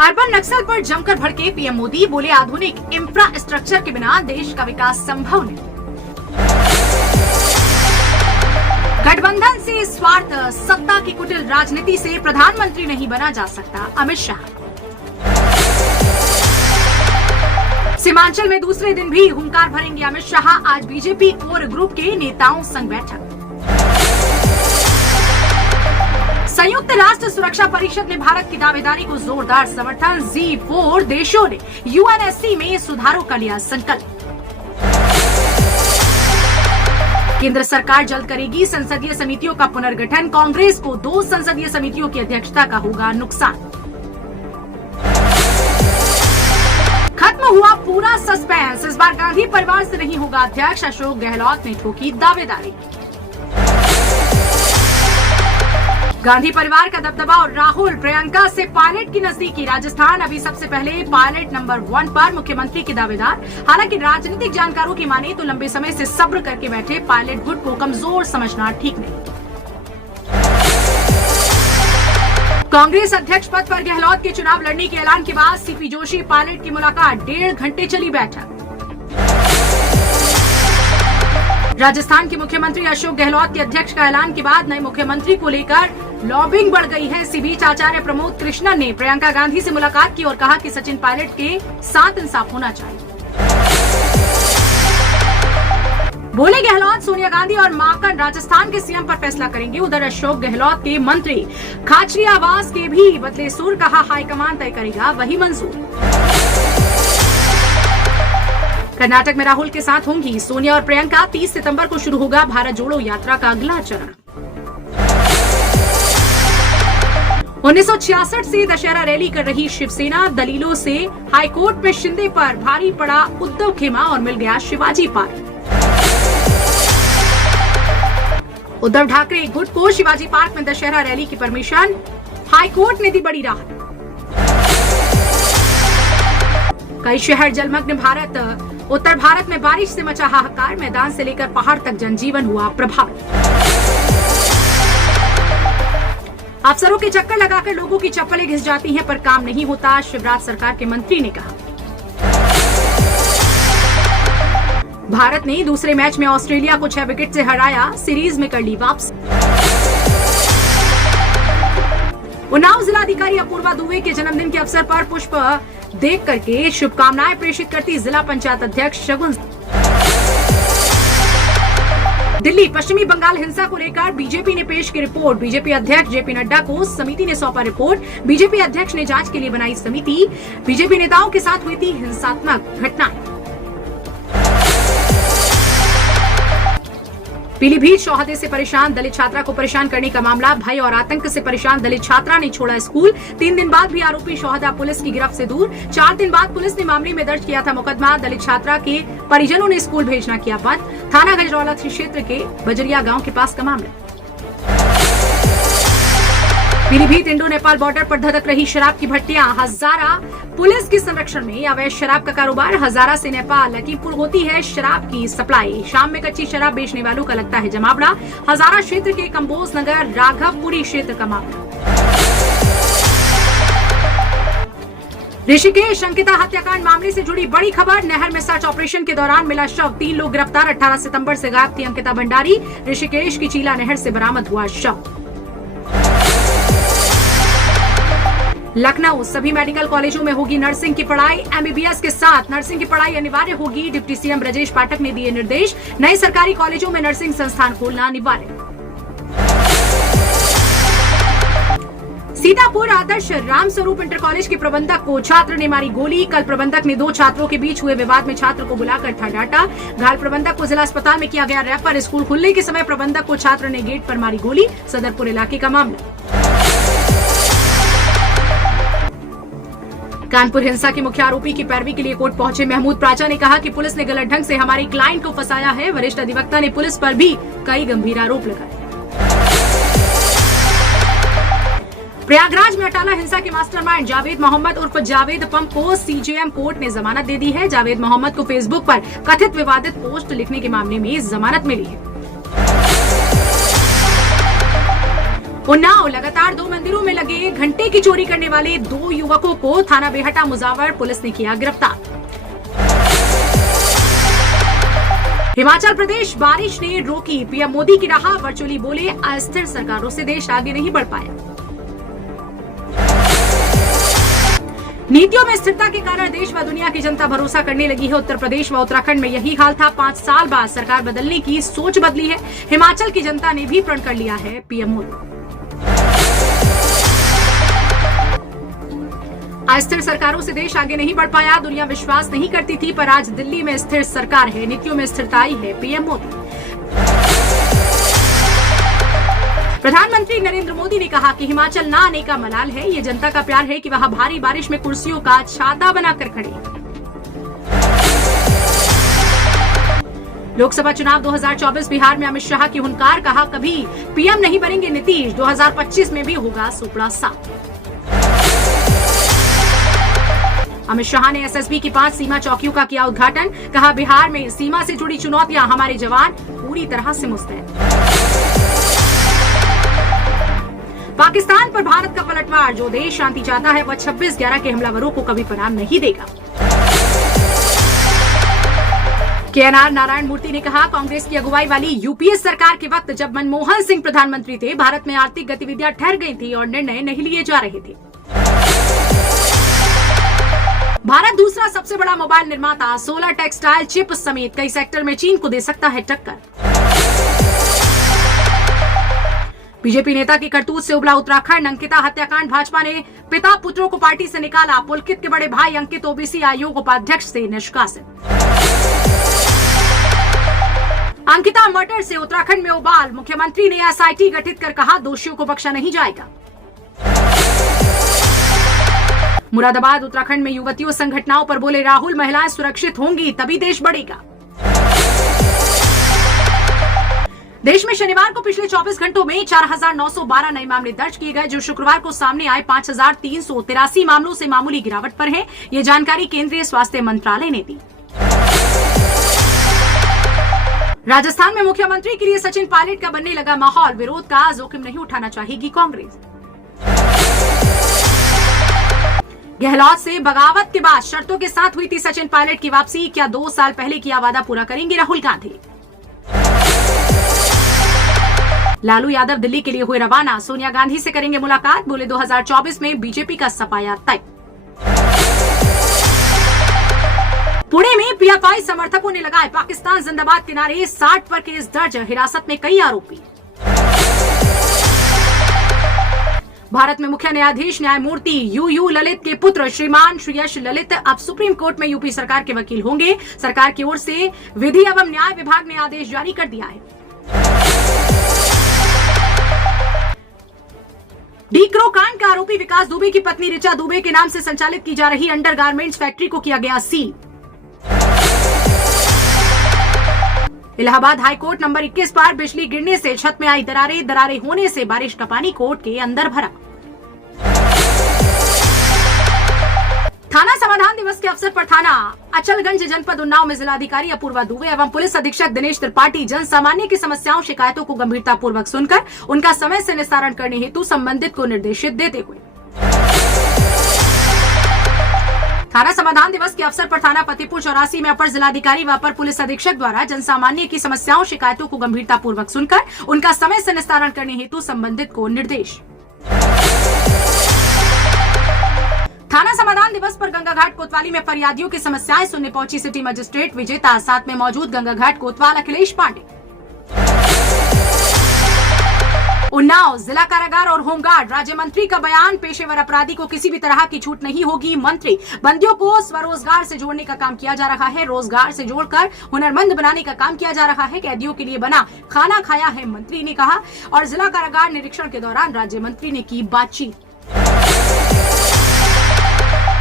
Urban नक्सल पर जमकर भड़के पीएम मोदी, बोले आधुनिक इंफ्रास्ट्रक्चर के बिना देश का विकास संभव नहीं। गठबंधन से स्वार्थ, सत्ता की कुटिल राजनीति से प्रधानमंत्री नहीं बना जा सकता, अमित शाह। सीमांचल में दूसरे दिन भी हुंकार भरेंगे अमित शाह, आज बीजेपी कोर ग्रुप के नेताओं संग बैठक। संयुक्त राष्ट्र सुरक्षा परिषद ने भारत की दावेदारी को जोरदार समर्थन, G4 देशों ने यूएनएससी में सुधारों का लिया संकल्प। केंद्र सरकार जल्द करेगी संसदीय समितियों का पुनर्गठन, कांग्रेस को 2 संसदीय समितियों की अध्यक्षता का होगा नुकसान। खत्म हुआ पूरा सस्पेंस, इस बार गांधी परिवार से नहीं होगा अध्यक्ष, अशोक गहलोत ने ठोकी दावेदारी। गांधी परिवार का दबदबा और राहुल प्रियंका से पायलट की नजदीकी, राजस्थान अभी सबसे पहले पायलट नंबर 1 पर, मुख्यमंत्री की दावेदार। हालांकि राजनीतिक जानकारों की माने तो लंबे समय से सब्र करके बैठे पायलट गुट को कमजोर समझना ठीक नहीं। कांग्रेस अध्यक्ष पद पर गहलोत के चुनाव लड़ने के ऐलान के बाद सीपी जोशी पायलट की मुलाकात, 1.5 घंटे चली बैठक। राजस्थान के मुख्यमंत्री अशोक गहलोत के अध्यक्ष का ऐलान के बाद नए मुख्यमंत्री को लेकर लॉबिंग बढ़ गई है। इसी बीच आचार्य प्रमोद कृष्णन ने प्रियंका गांधी से मुलाकात की और कहा कि सचिन पायलट के साथ इंसाफ होना चाहिए। बोले गहलोत, सोनिया गांधी और माकन राजस्थान के सीएम पर फैसला करेंगे। उधर अशोक गहलोत के मंत्री खाचरियावास के भी बदले सुर, कहा हाईकमान तय करेगा वही मंजूर। कर्नाटक में राहुल के साथ होंगी सोनिया और प्रियंका, 30 सितंबर को शुरू होगा भारत जोड़ो यात्रा का अगला चरण। 1966 से दशहरा रैली कर रही शिवसेना, दलीलों से हाईकोर्ट में शिंदे पर भारी पड़ा उद्धव खेमा और मिल गया शिवाजी पार्क। उद्धव ठाकरे गुट को शिवाजी पार्क में दशहरा रैली की परमिशन, हाईकोर्ट ने दी बड़ी राहत। कई शहर जलमग्न, भारत उत्तर भारत में बारिश से मचा हाहाकार, मैदान से लेकर पहाड़ तक जनजीवन हुआ प्रभावित। अफसरों के चक्कर लगाकर लोगों की चप्पलें घिस जाती हैं पर काम नहीं होता, शिवराज सरकार के मंत्री ने कहा। भारत ने दूसरे मैच में ऑस्ट्रेलिया को 6 विकेट से हराया, सीरीज में कर ली वापसी। उन्नाव जिलाधिकारी अपूर्वा दुबे के जन्मदिन के अवसर पर पुष्प देख करके शुभकामनाएं प्रेषित करती जिला पंचायत अध्यक्ष शगुन। दिल्ली पश्चिमी बंगाल हिंसा को लेकर बीजेपी ने पेश की रिपोर्ट, बीजेपी अध्यक्ष जेपी नड्डा को समिति ने सौंपा रिपोर्ट। बीजेपी अध्यक्ष ने जांच के लिए बनाई समिति, बीजेपी नेताओं के साथ हुई थी हिंसात्मक घटनाएं। पीलीभीत शौहदे से परेशान दलित छात्रा को परेशान करने का मामला, भय और आतंक से परेशान दलित छात्रा ने छोड़ा स्कूल, 3 दिन बाद भी आरोपी शौहदा पुलिस की गिरफ्त से दूर। 4 दिन बाद पुलिस ने मामले में दर्ज किया था मुकदमा, दलित छात्रा के परिजनों ने स्कूल भेजना किया बंद। थाना गजरौला क्षेत्र के बजरिया गांव के पास का मामला। पीलीभीत इंडो नेपाल बॉर्डर पर धधक रही शराब की भट्टियां, हजारा पुलिस के संरक्षण में अवैध शराब का कारोबार। हजारा से नेपाल लखीमपुर होती है शराब की सप्लाई, शाम में कच्ची शराब बेचने वालों का लगता है जमावड़ा। हजारा क्षेत्र के कंबोज नगर राघवपुरी क्षेत्र का मामला। ऋषिकेश अंकिता हत्याकांड मामले से जुड़ी बड़ी खबर, नहर में सर्च ऑपरेशन के दौरान मिला शव, 3 लोग गिरफ्तार। 18 सितंबर से गायब थी अंकिता भंडारी, ऋषिकेश की चीला नहर से बरामद हुआ शव। लखनऊ सभी मेडिकल कॉलेजों में होगी नर्सिंग की पढ़ाई, एमबीबीएस के साथ नर्सिंग की पढ़ाई अनिवार्य होगी, डिप्टी सीएम ब्रजेश पाठक ने दिए निर्देश। नए सरकारी कॉलेजों में नर्सिंग संस्थान खोलना अनिवार्य। सीतापुर आदर्श रामस्वरूप इंटर कॉलेज के प्रबंधक को छात्र ने मारी गोली, कल प्रबंधक ने 2 छात्रों के बीच हुए विवाद में छात्र को बुलाकर था डांटा। घायल प्रबंधक को जिला अस्पताल में किया गया रेफर, स्कूल खुलने के समय प्रबंधक को छात्र ने गेट पर मारी गोली, सदरपुर इलाके का मामला। कानपुर हिंसा के मुख्य आरोपी की पैरवी के लिए कोर्ट पहुंचे महमूद प्राचा ने कहा कि पुलिस ने गलत ढंग से हमारी क्लाइंट को फंसाया है। वरिष्ठ अधिवक्ता ने पुलिस पर भी कई गंभीर आरोप लगाए। प्रयागराज में अटाला हिंसा के मास्टरमाइंड जावेद मोहम्मद उर्फ जावेद पंप को सीजेएम कोर्ट ने जमानत दे दी है। जावेद मोहम्मद को फेसबुक पर कथित विवादित पोस्ट लिखने के मामले में जमानत मिली है। उन्नाव लगातार 2 मंदिरों में लगी लगे घंटे की चोरी करने वाले 2 युवकों को थाना बेहटा मुजावर पुलिस ने किया गिरफ्तार। हिमाचल प्रदेश बारिश ने रोकी पीएम मोदी की राह, वर्चुअली बोले अस्थिर सरकारों से देश आगे नहीं बढ़ पाया। नीतियों में स्थिरता के कारण देश व दुनिया की जनता भरोसा करने लगी है। उत्तर प्रदेश व उत्तराखंड में यही हाल था। 5 साल बाद सरकार बदलने की सोच बदली है। हिमाचल की जनता ने भी प्रण कर लिया है पीएम मोदी। अस्थिर सरकारों से देश आगे नहीं बढ़ पाया। दुनिया विश्वास नहीं करती थी, पर आज दिल्ली में स्थिर सरकार है। नीतियों में स्थिरता आई है पीएम मोदी। प्रधानमंत्री नरेंद्र मोदी ने कहा कि हिमाचल ना आने का मलाल है, ये जनता का प्यार है कि वह भारी बारिश में कुर्सियों का छाता बनाकर खड़े। लोकसभा चुनाव 2024 बिहार में अमित शाह की हुंकार, कहा कभी पीएम नहीं बनेंगे नीतीश, 2025 में भी होगा सुपड़ा साफ। अमित शाह ने एसएसबी की 5 सीमा चौकियों का किया उद्घाटन, कहा बिहार में सीमा से जुड़ी चुनौतियां, हमारे जवान पूरी तरह से मुस्तैद। पाकिस्तान पर भारत का पलटवार, जो देश शांति चाहता है वह 26/11 के हमलावरों को कभी पनाह नहीं देगा। केएनआर नारायण मूर्ति ने कहा कांग्रेस की अगुवाई वाली यूपीए सरकार के वक्त जब मनमोहन सिंह प्रधानमंत्री थे, भारत में आर्थिक गतिविधियां ठहर गई थी और निर्णय नहीं लिए जा रहे थे। भारत दूसरा सबसे बड़ा मोबाइल निर्माता, 16 टेक्सटाइल चिप समेत कई सेक्टर में चीन को दे सकता है टक्कर। बीजेपी नेता की करतूत से उबला उत्तराखंड, अंकिता हत्याकांड, भाजपा ने पिता पुत्रों को पार्टी से निकाला, पुलकित के बड़े भाई अंकित ओबीसी आयोग उपाध्यक्ष से निष्कासित। अंकिता मर्डर से उत्तराखंड में उबाल, मुख्यमंत्री ने एसआईटी गठित कर कहा दोषियों को बख्शा नहीं जाएगा। मुरादाबाद उत्तराखंड में युवतियों संघटनाओं पर बोले राहुल, महिलाएं सुरक्षित होंगी तभी देश बढ़ेगा। देश में शनिवार को पिछले 24 घंटों में 4,912 नए मामले दर्ज किए गए, जो शुक्रवार को सामने आए 5,383 मामलों से मामूली गिरावट पर है। ये जानकारी केंद्रीय स्वास्थ्य मंत्रालय ने दी। राजस्थान में मुख्यमंत्री के लिए सचिन पायलट का बनने लगा माहौल, विरोध का जोखिम नहीं उठाना चाहेगी कांग्रेस। गहलोत से बगावत के बाद शर्तों के साथ हुई थी सचिन पायलट की वापसी, क्या 2 साल पहले किया वादा पूरा करेंगे राहुल गांधी। लालू यादव दिल्ली के लिए हुए रवाना, सोनिया गांधी से करेंगे मुलाकात, बोले 2024 में बीजेपी का सफाया तय। पुणे में पीएफआई समर्थकों ने लगाए पाकिस्तान जिंदाबाद के नारे, 60 पर केस दर्ज, हिरासत में कई आरोपी। भारत में मुख्य न्यायाधीश न्यायमूर्ति यूयू ललित के पुत्र श्रीमान श्रीयश ललित अब सुप्रीम कोर्ट में यूपी सरकार के वकील होंगे। सरकार की ओर से विधि एवं न्याय विभाग ने आदेश जारी कर दिया है। डीक्रो कांड का आरोपी विकास दुबे की पत्नी ऋचा दुबे के नाम से संचालित की जा रही अंडरगारमेंट्स फैक्ट्री को किया गया सील। इलाहाबाद हाईकोर्ट नंबर 21 पर बिजली गिरने से छत में आई दरारें होने से बारिश का पानी कोर्ट के अंदर भरा। थाना समाधान दिवस के अवसर पर थाना अचलगंज जनपद उन्नाव में जिलाधिकारी अपूर्वा दुबे एवं पुलिस अधीक्षक दिनेश त्रिपाठी जन सामान्य की समस्याओं शिकायतों को गंभीरतापूर्वक सुनकर उनका समय से निस्तारण करने हेतु संबंधित को निर्देशित देते हुए थाना समाधान दिवस के अवसर पर थाना फतेहपुर चौरासी में अपर जिलाधिकारी व अपर पुलिस अधीक्षक द्वारा जन सामान्य की समस्याओं शिकायतों को गंभीरतापूर्वक सुनकर उनका समय से निस्तारण करने हेतु संबंधित को निर्देश। थाना समाधान दिवस पर गंगाघाट कोतवाली में फरियादियों की समस्याएं सुनने पहुंची सिटी मजिस्ट्रेट विजेता, साथ में मौजूद गंगाघाट कोतवाल अखिलेश पांडे। उन्नाव जिला कारागार और होमगार्ड राज्य मंत्री का बयान, पेशेवर अपराधी को किसी भी तरह की छूट नहीं होगी। मंत्री, बंदियों को स्वरोजगार से जोड़ने का काम किया जा रहा है, रोजगार से जोड़कर हुनरमंद बनाने का काम किया जा रहा है। कैदियों के लिए बना खाना खाया है, मंत्री ने कहा। और जिला कारागार निरीक्षण के दौरान राज्य मंत्री ने की बातचीत।